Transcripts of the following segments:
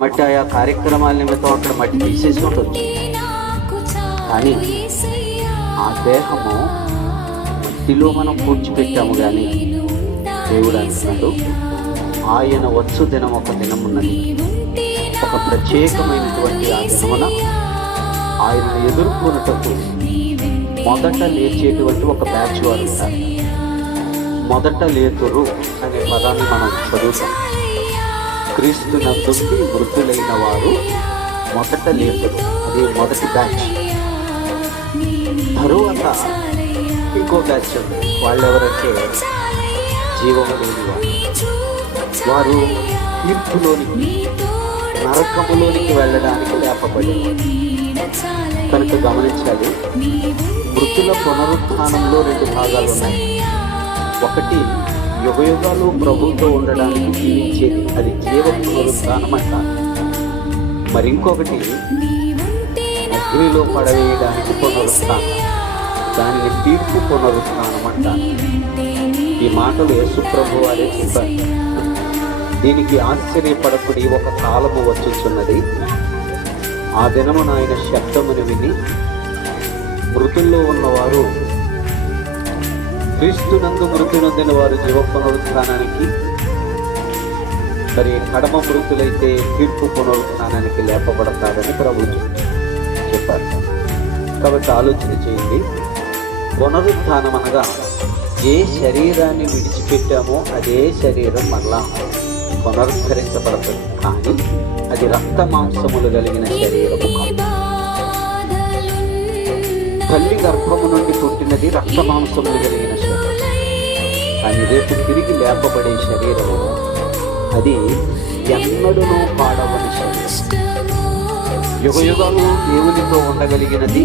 మట్టి ఆయా కార్యక్రమాల నిమిత్తం అక్కడ మట్టి తీసేసి ఉండొచ్చు, కానీ ఆ దేహము మట్టిలో మనం పూడ్చిపెట్టాము. కానీ దేవుడు అంటున్నాడు, ఆయన వచ్చు దినం ఒక దినం ఉన్నది. ఒక ప్రత్యేకమైనటువంటి ఆ దినమున ఆయనను ఎదుర్కొనుటకు మొదట లేచేటువంటి ఒక బ్యాచ్ వారు ఉంటారు. మొదట లేతురు అనే పదాన్ని మనం చదువుతాం. క్రీస్తునందుండి మృతులైన వారు మొదట లేతురు, అది మొదటి బ్యాచ్. తరువాత ఇంకో బ్యాచ్ ఉంది. వాళ్ళెవరంటే జీవము లేని వారు తీర్పులోనికి, నరకములోనికి వెళ్ళడానికి లేపబడి. కనుక గమనించాలి, మృతుల పునరుత్థానంలో 2 భాగాలు ఉన్నాయి. ఒకటి యుగయుగాలు ప్రభువుతో ఉండడానికి జీవించేది, అది జీవ పునరుత్థానం అంటారు. మరి ఇంకొకటి అగ్నిలో పడవేయడానికి పునరుత్థానం, దానిని తీర్పు పునరుత్థానం అంటారు. ఈ మాటలు యేసు ప్రభు వారే చెప్పారు. దీనికి ఆశ్చర్యపడకుడి, ఒక కాలము వచ్చుచున్నది, ఆ దినమున ఆయన శబ్దమును విని మృతుల్లో ఉన్నవారు, క్రీస్తునందు మృతి నొందిన వారు జీవ పునరుత్థానానికి, మరి కడమ మృతులైతే తీర్పు పునరుత్థానానికి లేపబడతారని ప్రభు చెప్పారు. కాబట్టి ఆలోచన చేయండి, పునరుత్థానం అనగా ఏ శరీరాన్ని విడిచిపెట్టామో అదే శరీరం మరలా పునరుద్ధరించబడుతుంది. కానీ అది రక్త మాంసములు కలిగిన శరీరము కాదు. తల్లి గర్భము నుండి పుట్టినది రక్త మాంసములు కలిగిన శరీరం. కానీ రేపు తిరిగి లేపబడే శరీరము అది ఎన్నడూనూ పాడవని శరీరం. యుగయుగాలు దేవునితో ఉండగలిగినది,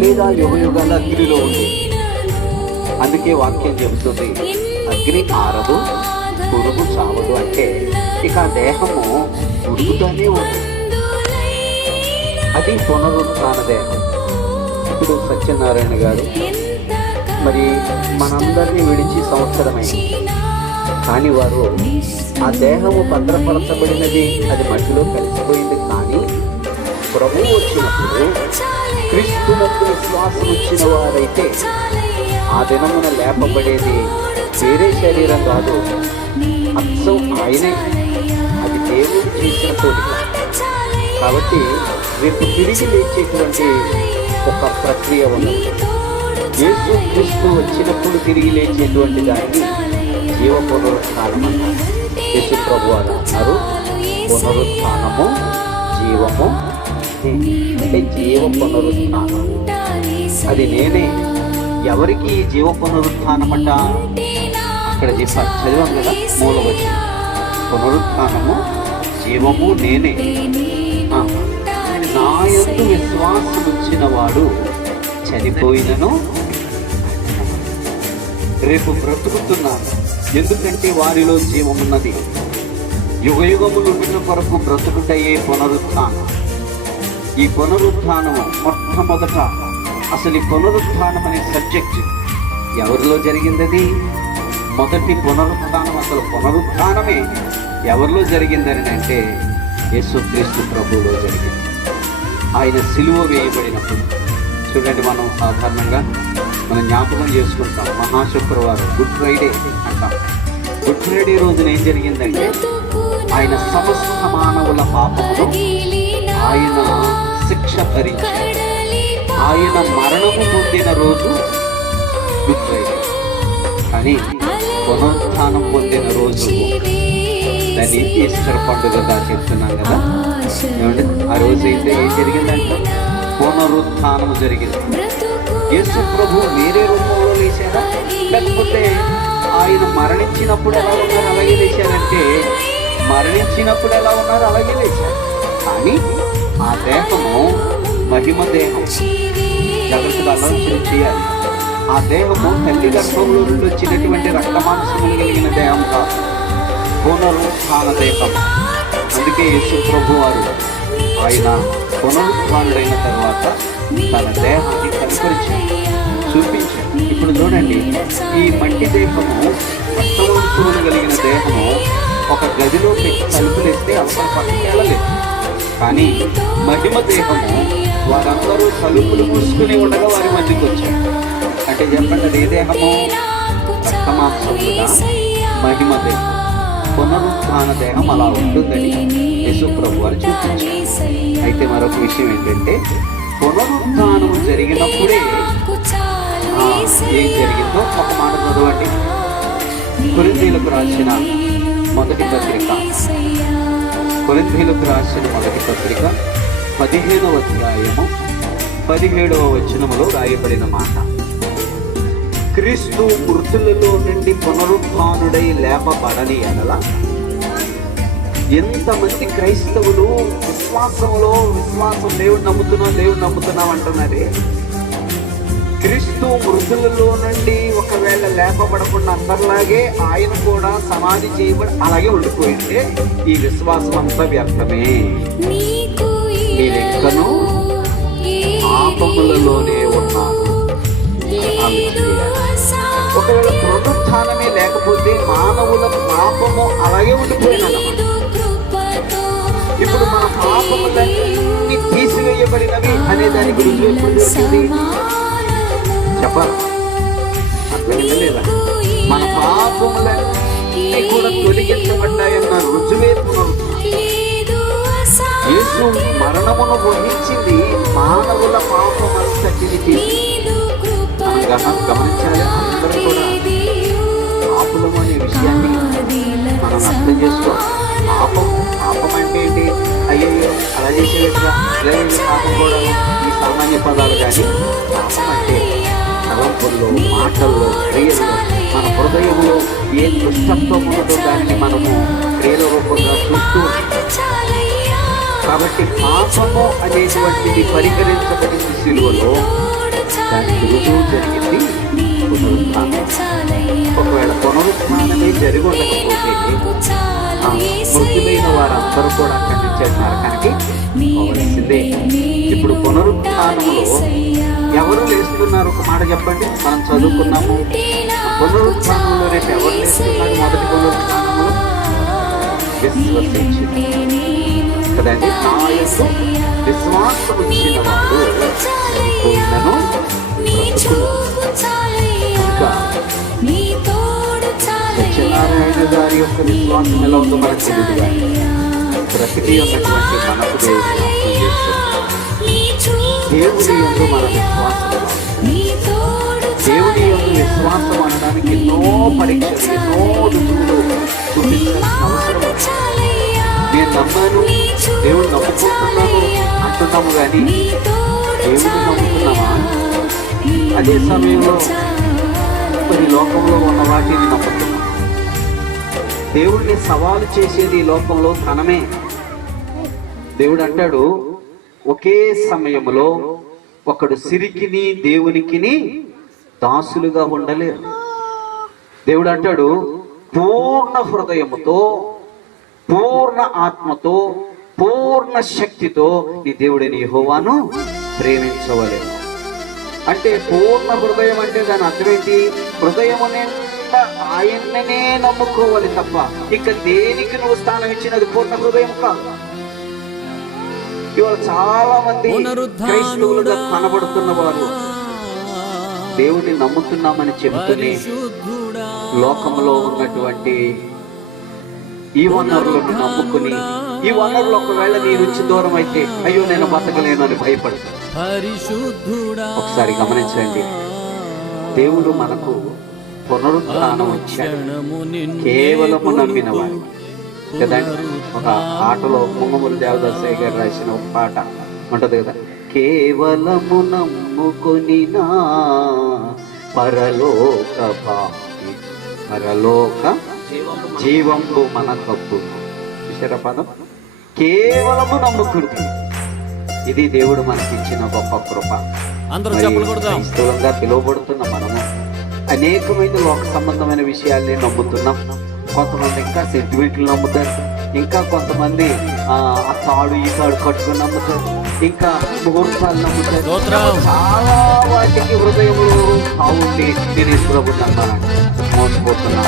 లేదా యుగయుగాల అగ్నిలో ఉంది. అందుకే వాక్యం చెబుతుంది, అగ్ని ఆరదు, పురుగు చావదు. అంటే ఇక దేహము ఉడుకుతూనే ఉంది. అది పునరుత్థాన దేహం. ఇప్పుడు సత్యనారాయణ గారు మరి మనందరినీ విడిచి సంవత్సరమైంది, కానీ వారు ఆ దేహము భద్రపరచబడినది, అది మట్టిలో కలిసిపోయింది. కానీ ప్రభువు వచ్చినప్పుడు క్రీస్తునందు విశ్వాసం ఇచ్చిన వారైతే ఆ దినమున లేపబడేది వేరే శరీరం కాదు, అచ్చం ఆయనే. అది దేవుడు చేసిన పోలిక. కాబట్టి రేపు తిరిగి లేచేటువంటి ఒక ప్రక్రియ ఉన్నది. యేసు క్రీస్తు వచ్చినప్పుడు తిరిగి లేచేటువంటి దాన్ని జీవ పునరుత్థానం అన్నారు. యేసు ప్రభు అన్నారు, పునరుత్థానము జీవము. అంటే జీవ పునరుత్థానం అది నేనే. ఎవరికి జీవ పునరుత్థానం అంట అక్కడ చెప్పారు, చదివాం కదా, మూలవచనం. పునరుత్థానము జీవము నేనే. నా యందు విశ్వాసం ఉంచిన వాడు చనిపోయినను రేపు బ్రతుకుతున్నారు, ఎందుకంటే వారిలో జీవమున్నది. యుగయుగములు ఉన్న కొరకు బ్రతుకుటయే పునరుత్థానం. ఈ పునరుత్థానము మొట్టమొదట అసలు ఈ పునరుత్థానం అనే సబ్జెక్ట్ ఎవరిలో జరిగింది? మొదటి పునరుత్థానం, అసలు పునరుత్థానమే ఎవరిలో జరిగిందని అంటే యేసుక్రీస్తు ప్రభువులో జరిగింది. ఆయన సిలువ వేయబడినప్పుడు. చూడండి, మనం సాధారణంగా మనం జ్ఞాపకం చేసుకుంటాం, మహాశుక్రవారం, గుడ్ ఫ్రైడే అంటాం. గుడ్ ఫ్రైడే రోజున ఏం జరిగిందంటే ఆయన సమస్త మానవుల పాపమును ఆయన శిక్ష భరించారు. ఆయన మరణము పొందిన రోజు గుడ్ ఫ్రైడే. కానీ పునరుత్థానం పొందిన రోజు దాన్ని ఈస్టర్ పండుగగా చెప్తున్నాం కదా. ఏమంటే ఆ రోజు అయితే ఏం జరిగిందంటే పునరుత్థానం జరిగింది. యేసు ప్రభు వేరే రూపంలో లేచారా, లేకపోతే ఆయన మరణించినప్పుడు ఎలా ఉన్నారు అలాగే లేచారంటే మరణించినప్పుడు ఎలా ఉన్నారు అలాగే లేచారు. కానీ ఆ దేహము మహిమ దేహం. జాగ్రత్తగా ఆలోచన చేయాలి. ఆ దేహము తల్లి గర్భంలో నుండి వచ్చినటువంటి రక్తమాంసములు కలిగిన దేహం కాదు, పునరుత్థాన దేహం. అందుకే యేసు ప్రభు వారు ఆయన పునరుత్థానుడైన తర్వాత తన దేహాన్ని కనపరిచారు, చూపించారు. ఇప్పుడు చూడండి, ఈ మట్టి దేహము రక్తమాంసములు కలిగిన దేహము ఒక గదిలో పెట్టి తలుపులు వేస్తే అవసరం పక్కకి వెళ్ళలేదు. కానీ మహిమ దేహము వారందరూ తలుపులు మూసుకుని ఉండగా వారి మధ్యకి వచ్చారు. అంటే చెప్పండి, అది ఏ దేహము? రక్తమాంసములుగా మహిమ దేహం, పునరుత్థాన దేహం అలా ఉంటుందని యేసు ప్రభు వారు చూపించారు. అయితే మరొక విషయం ఏంటంటే, పునరుత్థానం జరిగినప్పుడే ఏం జరిగిందో ఒక మాట చదవండి. కొరింథీయులకు రాసిన మొదటి పత్రిక 15వ అధ్యాయము 17వ వచనములో రాయబడిన మాట, క్రీస్తు మృతులలో నుండి పునరుత్థానుడై లేపబడని ఎడల. ఎంతమంది క్రైస్తవులు విశ్వాసం దేవుడు నమ్ముతున్నాం అంటున్నారే, క్రీస్తు మృతులలో నుండి ఒకవేళ లేపబడకుండా అందరిలాగే ఆయన కూడా సమాధి చేయబడి అలాగే ఉండిపోయింటే ఈ విశ్వాసం అంతా వ్యర్థమే. మీరెక్కనూ పాపములలోనే ఉన్నారు. ఒకవేళ పునరుత్థానమే లేకపోతే మానవుల పాపము అలాగే ఉండిపోయినన్నమాట. ఇప్పుడు మన పాపములన్నీ తీసివేయబడినవి అనే దాని గురించి ఎప్పుడు తెలిసింది చెప్పాలి, అర్థమైందా లేదా? మన పాపములన్నీ కూడా తొలగించబడ్డాయన్న రుజువే పునరుత్థానం. యేసు మరణమును వహించింది మానవుల పాపమంతటిని తీసి. మనం గమనించాలి, అందరూ కూడా పాపులము అనే విషయాన్ని మనం అర్థం చేసుకోవాలి. పాపం అంటే ఏంటి? అయ్యయ్యో అలా చేసేట్లా లేదా పాపం కూడా ఈ సామాన్య పదాలు. కానీ పాపం అంటే తలంపుల్లో, మాటల్లో, క్రియల్లో, మన హృదయంలో ఏ దుష్టత్వం ఉన్నదో దానిని మనము క్రియల రూపంగా చూస్తూ. కాబట్టి పాపము అనేటువంటిది పరిహరించబడింది సిలువలో. దానికి రుజువు జరిగింది పునరుత్థానం. ఒకవేళ పునరుత్థానమే జరిగి ఉండకపోతే మృతులైన వారందరూ కూడా అక్కడి నుంచి నరకానికి పోవలసిందే. ఇప్పుడు పునరుత్థానంలో ఎవరు లేస్తున్నారు? ఒక మాట చెప్పండి. మనం చదువుకున్నాము, పునరుత్థానంలో రేపు ఎవరు లేస్తున్నారు? మొదటి పునరుత్థానంలో విశ్వసించి కదండి. నా యొక్క విశ్వాసం ఇచ్చిన వాడు చనిపోయినను ఇంకా సత్యనారాయణ గారి యొక్క విశ్వాసం ఎలా ఉందో మనకు తెలియదు. కానీ ప్రతిదీ ఉన్నటువంటి మనకు దేవుడి యందు మన విశ్వాసం, దేవుడి యందు విశ్వాసం అనడానికి ఎన్నో పరీక్షలు, ఎన్నో రుజువులు చూపించాల్సిన అవసరం. నేను నమ్మాను, దేవుడు నమ్ముకుంటున్నాను అంటున్నాము, కానీ దేవుడు నమ్ముతున్నామా? అదే సమయంలో కొన్ని లోకంలో ఉన్న వాటిని నమ్ముతున్నాం. దేవుడిని సవాలు చేసేది ఈ లోకంలో ధనమే. దేవుడు అంటాడు, ఒకే సమయంలో ఒకడు సిరికిని దేవునికిని దాసులుగా ఉండలేరు. దేవుడు అంటాడు, పూర్ణ హృదయముతో, పూర్ణ ఆత్మతో, పూర్ణ శక్తితో నీ దేవుడిని యెహోవాను ప్రేమించవలెను. అంటే పూర్ణ హృదయం అంటే దాని అర్థమేంటి? హృదయము నిండా ఆయన్ననే నమ్ముకోవాలి తప్ప ఇక దేనికి నువ్వు స్థానం ఇచ్చినది పూర్ణ హృదయం కాదు. ఇవాళ చాలా మంది క్రైస్తవులుగా కనబడుతున్న వారు దేవుడిని నమ్ముతున్నామని చెబుతూనే లోకంలో ఉన్నటువంటి ఈ వనరులను నమ్ముకుని, ఈ వనరులు ఒకవేళ నీ నుంచి దూరం అయితే అయ్యో నేను బతకలేను అని భయపడతాను. ఒకసారి గమనించండి, దేవుడు మనకు పునరుత్థానం ఇచ్చాడు కేవలము నమ్మిన వారు కదండి. ఒక పాటలో ముంగమూరి దేవదాసయ్య గారు రాసిన ఒక పాట ఉంటది కదా, కేవలము నమ్ముకొనినా పరలోక భాగ్యం, పరలోక జీవంబు మన కప్పు. విషయ పదం కేవలము నమ్ముకుంది. ఇది దేవుడు మనకి ఇచ్చిన గొప్ప కృప. క్రైస్తవులుగా పిలువబడుతున్న మనము అనేకమైన లోక సంబంధమైన విషయాల్ని నమ్ముతున్నాం. కొంతమంది ఇంకా సెంటిమెంట్లు నమ్ముతారు, ఇంకా కొంతమంది ఆ తాడు ఈ తాడు కట్టుకుని నమ్ముతారు, ఇంకా ముహూర్తాలు నమ్ముతారు. చాలా వాటికి హృదయంలో కావుండి నేను ప్రభుత్వం నమ్మాను. మోసపోతున్నా.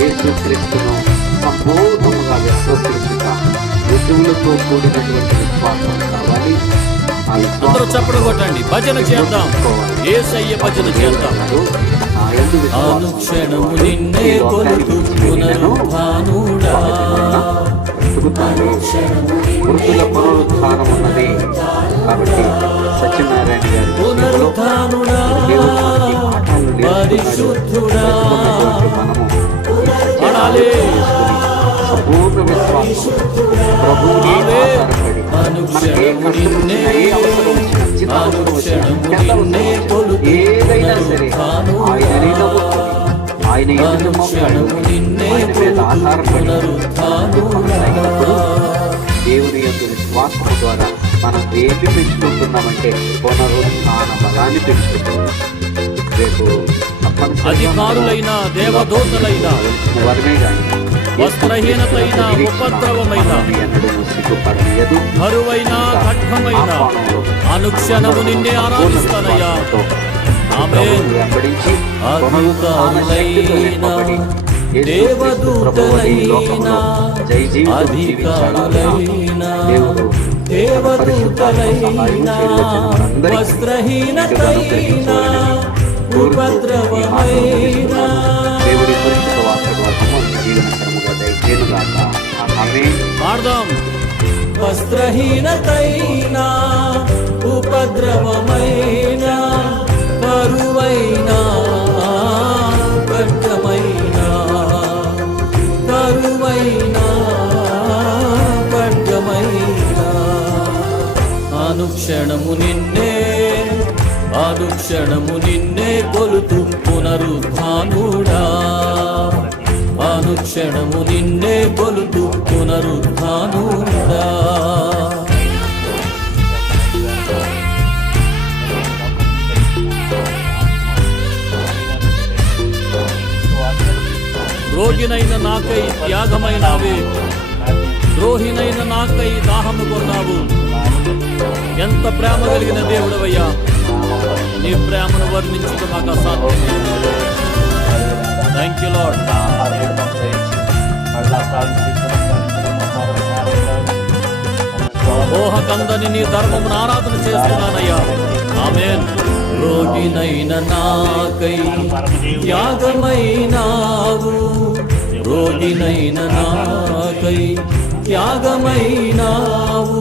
యేసుక్రీస్తును సంపూర్ణముగా విశ్వసించుట, రుజువులతో కూడినటువంటి విశ్వాసం కావాలి. అందరూ చప్పుడు కొట్టండి, భజన చేద్దాం, యేసయ్య భజన చేద్దాం. అనుక్షణము నిన్నే కొలుతూ పునరుత్థానుడా, మృతుల పునరుత్థానం ఉన్నది. కాబట్టి సత్యనారాయణ గారి పునరుత్థానుడా, పరిశుద్ధుడా, మనము సంపూర్ణ విశ్వాసం ప్రభువుని ఆధారపడి ఏదైనా సరే ఆయననే నమ్ముకొని ఆయన ఎదుట మమ్మల్ని ఆయన మీద ఆధారపడి కొనసాగినప్పుడు దేవుని యొక్క విశ్వాసం ద్వారా మనం దేన్ని పెంచుకుంటున్నామంటే పునరుత్థాన బలాన్ని పెంచుకుంటున్నాం. రేపు అధికారులైన దేవదూతలైన వరమే కానీ వస్త్రహీనతైన ఉపద్రవమైన కరువైన ఖడ్గమైన అనుక్షణము నిన్నే ఆరాధిస్తానయ్యా. ఆమేన్. అధికారులైన దేవదూతలైన అధికారులైన దేవదూతలైన వస్త్రహీనతైన ఉపద్రవమైన దేవుడి పరిశుద్ధ వాక్యము జీవనకరముగా దయచేయుగాక. ఆమేన్. పాడదాం. వస్త్రహీనతైన ఉపద్రవమైన కరువైన ఖడ్గమైన కరువైన ఖడ్గమైన అనుక్షణము నిన్నే అనుక్షణము నిన్నే కొలుతూ పునరుత్థానుడా, అనుక్షణము నిన్నే కొలుతూ పునరుత్థానుడా. రోగినైన నాకై త్యాగమైనావే, ద్రోహినైన నాకై దాహము కొన్నావు. ఎంత ప్రేమ కలిగిన దేవుడవయ్యా, నీ ప్రేమను వర్ణించుట మాకు అసాధ్యం. Thank you lord. మోహకందని నీ ధర్మమును ఆరాధన చేస్తున్నానయ్యా. ఆమేన్. రోగినైన నాకై త్యాగమైనావు, రోగినైన నాకై త్యాగమైనావు.